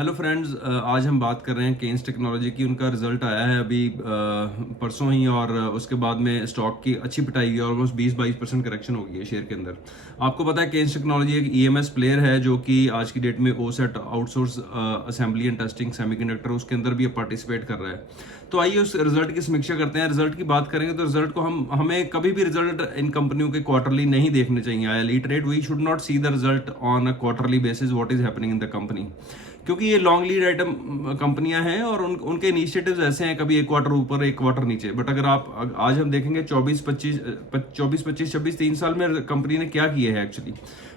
Hello friends, आज हम बात कर रहे हैं केन्स टेक्नोलॉजी की। उनका रिजल्ट आया है अभी परसों ही, और उसके बाद में स्टॉक की अच्छी पिटाई हुई है। ऑलमोस्ट 20-22% करेक्शन हो गई है शेयर के अंदर। आपको पता है केन्स टेक्नोलॉजी एक ईएमएस प्लेयर है जो कि आज की डेट में OSAT outsource assembly and testing semiconductor उसके अंदर भी पार्टिसिपेट कर रहा है। तो आइए उस रिजल्ट की समीक्षा करते हैं। रिजल्ट की बात करेंगे तो रिजल्ट को हमें कभी भी रिजल्ट इन कंपनियों के क्वार्टरली नहीं देखने चाहिए। I reiterate, we should not see the result on a quarterly basis what is happening in the company, क्योंकि ये लॉन्ग लीड आइटम कंपनियां हैं और उनके इनिशिएटिव्स ऐसे हैं, कभी एक क्वार्टर ऊपर एक क्वार्टर नीचे। बट अगर आप आज हम देखेंगे 24-25 3 साल में कंपनी ने क्या किया है एक्चुअली।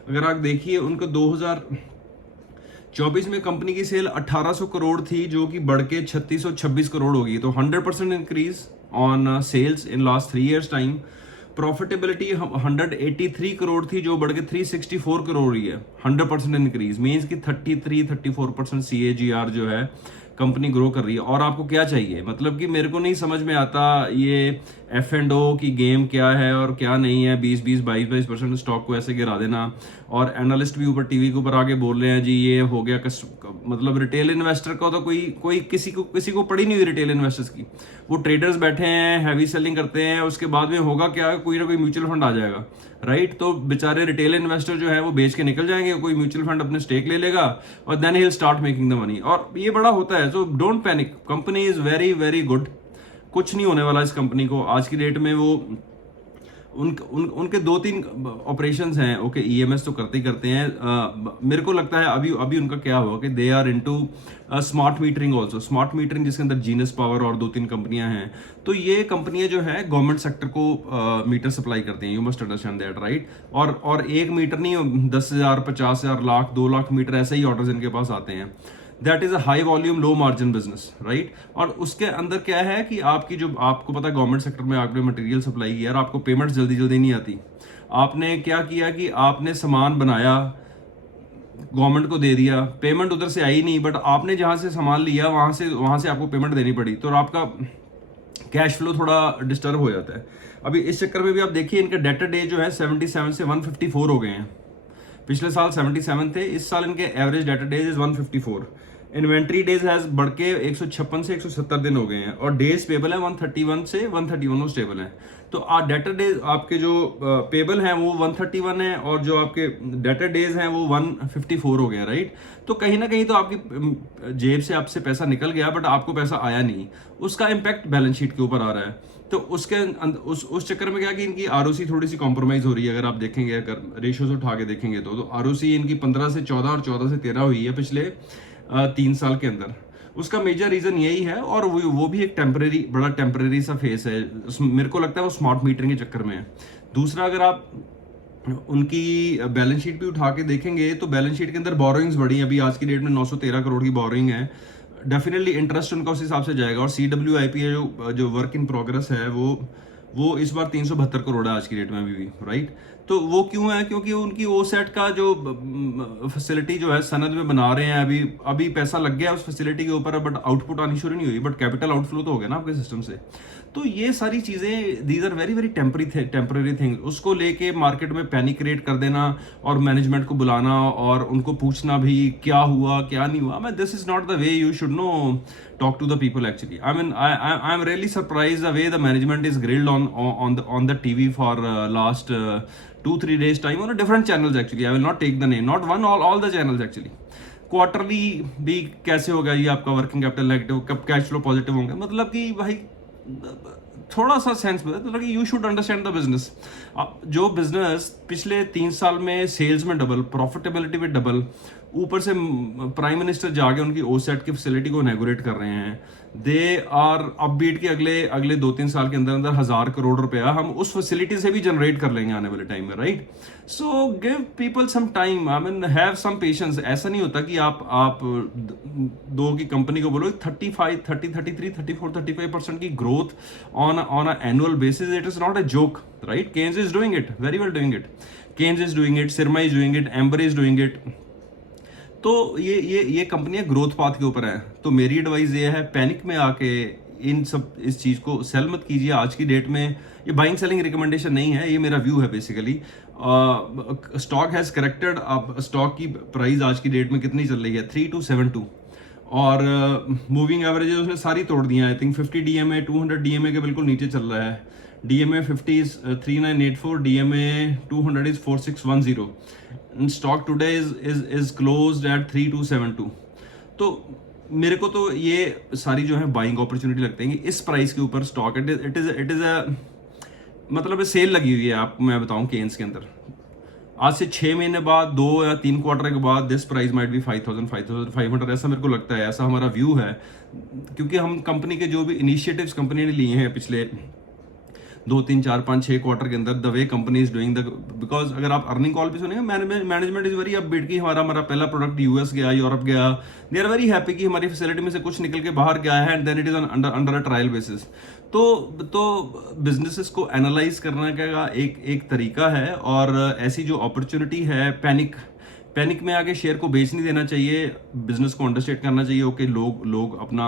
अगर आप देखिए उनको 2024 में कंपनी की सेल 1800 करोड़ थी जो कि बढ़ के 3626 करोड़ होगी। तो 100% increase on sales in last 3 years time. Profitability 183 crore थी जो बढ़ के 364 करोड़ हुई है। 100% इंक्रीज मीन्स कि 33-34% CAGR जो है कंपनी ग्रो कर रही है। और आपको क्या चाहिए? मतलब कि मेरे को नहीं समझ में आता ये F&O की गेम क्या है और क्या नहीं है। 20-22% स्टॉक को ऐसे गिरा देना, और एनालिस्ट भी ऊपर टीवी के ऊपर आगे बोल रहे हैं जी ये हो गया। मतलब रिटेल इन्वेस्टर का तो कोई किसी को पड़ी नहीं हुई रिटेल इन्वेस्टर्स की। वो ट्रेडर्स बैठे हैं, हैवी सेलिंग करते हैं, उसके बाद में होगा क्या, कोई ना कोई म्यूचुअल फंड आ जाएगा, राइट। तो बेचारे रिटेल इन्वेस्टर जो है वो बेच के निकल जाएंगे, कोई म्यूचुअल फंड अपने स्टेक ले लेगा और then he will start making the money. और ये बड़ा होता है। So don't panic, company is very very good. कुछ नहीं होने वाला इस कंपनी को। आज की डेट में वो उनके 2-3 ऑपरेशंस हैं। ओके, ईएमएस तो करते ही करते हैं। मेरे को लगता है अभी अभी उनका क्या हुआ कि they are into smart metering also. Smart metering जिसके अंदर जीनस पावर और 2-3 कंपनियां हैं। तो ये कंपनियां जो है गवर्नमेंट सेक्टर को मीटर सप्लाई करती हैं। You must understand that, right. और एक मीटर नहीं, 10,000, 50,000, लाख, 2 लाख मीटर ऐसे ही ऑर्डर्स इनके पास आते हैं। That is a high volume low margin business, right. और उसके अंदर क्या है कि आपकी जो, आपको पता है गवर्नमेंट सेक्टर में आपने मटेरियल सप्लाई किया और आपको पेमेंट जल्दी जल्दी नहीं आती। आपने क्या किया कि आपने सामान बनाया, गवर्नमेंट को दे दिया, पेमेंट उधर से आई नहीं, बट आपने जहां से सामान लिया वहां से आपको पेमेंट देनी पड़ी, तो आपका कैश फ्लो थोड़ा डिस्टर्ब हो जाता है। अभी इस चक्कर में भी आप देखिए इनके डेटर डे जो है 77 से 154 हो गए हैं। पिछले साल 77 थे, इस साल इनके average data days is 154। Inventory days has बढ़ के 156 से 170 दिन हो गए हैं, और डेज पेबल है 131 से 131 वो स्टेबल है। तो डेटा डेज आपके जो पेबल हैं वो 131 है, और जो आपके डेटा डेज हैं वो 154 हो गया, राइट। तो कहीं ना कहीं तो आपकी जेब से आपसे पैसा निकल गया, बट आपको पैसा आया नहीं। उसका इम्पैक्ट बैलेंस शीट के ऊपर आ रहा है। तो उस चक्कर में क्या कि इनकी आरओसी थोड़ी सी कॉम्प्रोमाइज हो रही है। अगर आप देखेंगे, अगर रेशियोज उठा के देखेंगे तो आरओसी इनकी 15 से 14 और 14 से 13 हुई है पिछले 3 साल के अंदर। उसका मेजर रीजन यही है, और वो भी एक टेम्परेरी, बड़ा टेम्परेरी सा फेस है। मेरे को लगता है वो स्मार्ट मीटरिंग के चक्कर में है। दूसरा, अगर आप उनकी बैलेंस शीट भी उठा के देखेंगे तो बैलेंस शीट के अंदर बोरोइंग्स बढ़ी है। अभी आज की डेट में 913 करोड़ की बोरोइंग है। डेफिनेटली इंटरेस्ट उनका उस हिसाब से जाएगा। और CWIP है जो वर्क इन प्रोग्रेस है वो इस बार 372 करोड़ है आज की डेट में अभी भी, राइट। तो वो क्यों है? क्योंकि उनकी ओसेट का जो फैसिलिटी जो है सनद में बना रहे हैं, अभी पैसा लग गया उस फैसिलिटी के ऊपर, बट आउटपुट आनी शुरू नहीं हुई, बट कैपिटल आउटफ्लो तो हो गया ना आपके सिस्टम से। तो ये सारी चीजें, these are very very temporary things. उसको लेके मार्केट में पैनिक क्रिएट कर देना और मैनेजमेंट को बुलाना और उनको पूछना भी क्या हुआ क्या नहीं हुआ, मैं this is not the way you should know talk to the people actually. I mean, I'm really surprised the way the management is grilled on the TV for last 2-3 days time on a different channels actually. I will not take the name, not one, all the channels actually. Quarterly भी कैसे होगा ये आपका working capital negative, कब cash flow positive होंगे? मतलब कि भाई थोड़ा सा सेंस में, मतलब कि you should understand the business. जो बिजनेस पिछले 3 साल में सेल्स में डबल, प्रॉफिटेबिलिटी में डबल, ऊपर से प्राइम मिनिस्टर जाके उनकी ओसेट की फैसिलिटी को इनॉग्रेट कर रहे हैं। दे आर अपबीट के अगले 2-3 साल के अंदर अंदर 1000 करोड़ रुपया हम उस फैसिलिटी से भी जनरेट कर लेंगे आने वाले टाइम में, right. So give people some time, I mean have some patience. ऐसा नहीं होता कि आप दो की कंपनी को बोलो 35 की growth on a annual basis, it is not a joke, right. Kaynes is doing it, very well doing it. Kaynes is doing it, Syrma is doing it, Amber is doing it. तो ये कंपनियां growth path के ऊपर है। तो मेरी advice ये है, पैनिक में आके इन सब इस चीज़ को सेल मत कीजिए आज की डेट में। ये बाइंग सेलिंग रिकमेंडेशन नहीं है, ये मेरा व्यू है बेसिकली। Stock has corrected. अब स्टॉक की प्राइस आज की डेट में कितनी चल रही है, 3272, और मूविंग एवरेजेस उसने सारी तोड़ दिया। आई थिंक 50 DMA 200 DMA के बिल्कुल नीचे चल रहा है। DMA 50 is 3984, DMA 200 is 4610। Stock today is closed eight 3272। तो मेरे को तो ये सारी जो है बाइंग अपॉर्चुनिटी लगते हैं कि इस प्राइस के ऊपर स्टॉक इट इज अ मतलब सेल लगी हुई है। आपको मैं बताऊं केन्स के अंदर आज से 6 महीने बाद, 2 या 3 क्वार्टर के बाद दिस प्राइस माइट बी 5500, ऐसा मेरे को लगता है, ऐसा हमारा व्यू है। क्योंकि हम कंपनी के जो भी इनिशिएटिव्स कंपनी ने लिए हैं पिछले 2, 3, 4, 5, 6 क्वार्टर के अंदर, the way company is doing the, because अगर आप अर्निंग कॉल पे सुनेंगे मैनेजमेंट इज वेरी अपबीट की हमारा पहला प्रोडक्ट यूएस गया, यूरोप गया। दे आर वेरी हैप्पी कि हमारी फैसिलिटी में से कुछ निकल के बाहर गया है and then it is under a trial basis. तो बिजनेसेस को एनालाइज करने का एक तरीका है, और ऐसी जो अपॉर्चुनिटी है, पैनिक में आके शेयर को बेच नहीं देना चाहिए। बिजनेस को अंडरस्टैंड करना चाहिए। ओके, लोग अपना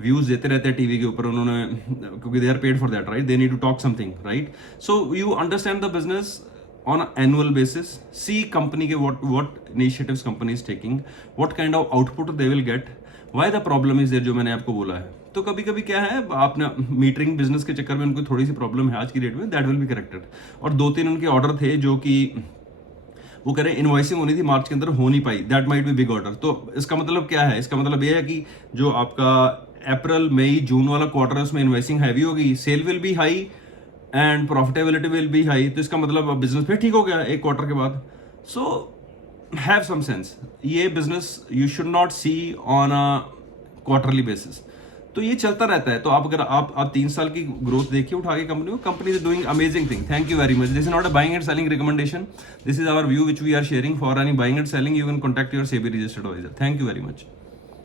व्यूज देते रहते हैं टीवी के ऊपर, उन्होंने, क्योंकि they are paid for that, right? They need to talk something, right? So you understand the business on an annual basis, see company के what initiatives company is taking, what kind of output they will get, why the problem is there, जो मैंने आपको बोला है। तो कभी कभी क्या है, आपने मीटरिंग बिजनेस के चक्कर में उनको थोड़ी सी प्रॉब्लम है आज की डेट में, दैट विल बी करेक्टेड। और 2-3 उनके ऑर्डर थे जो कि वो कह रहे हैं इनवॉइसिंग होनी थी मार्च के अंदर, हो नहीं पाई, that might be big order. तो इसका मतलब क्या है? इसका मतलब ये है कि जो आपका अप्रैल मई जून वाला क्वार्टर है उसमें इनवॉइसिंग हैवी होगी, sale will be high and profitability will be high. तो इसका मतलब अब बिजनेस फिर ठीक हो गया एक क्वार्टर के बाद। सो हैव सम सेंस, ये business you should not see on a quarterly basis. तो ये चलता रहता है। तो आप अगर आप 3 साल की ग्रोथ देखिए उठा के कंपनी को, company is doing amazing thing. Thank you very much. This is not a buying and selling recommendation, this is our view which we are sharing. For any buying and selling you can contact your SEBI registered advisor. Thank you very much.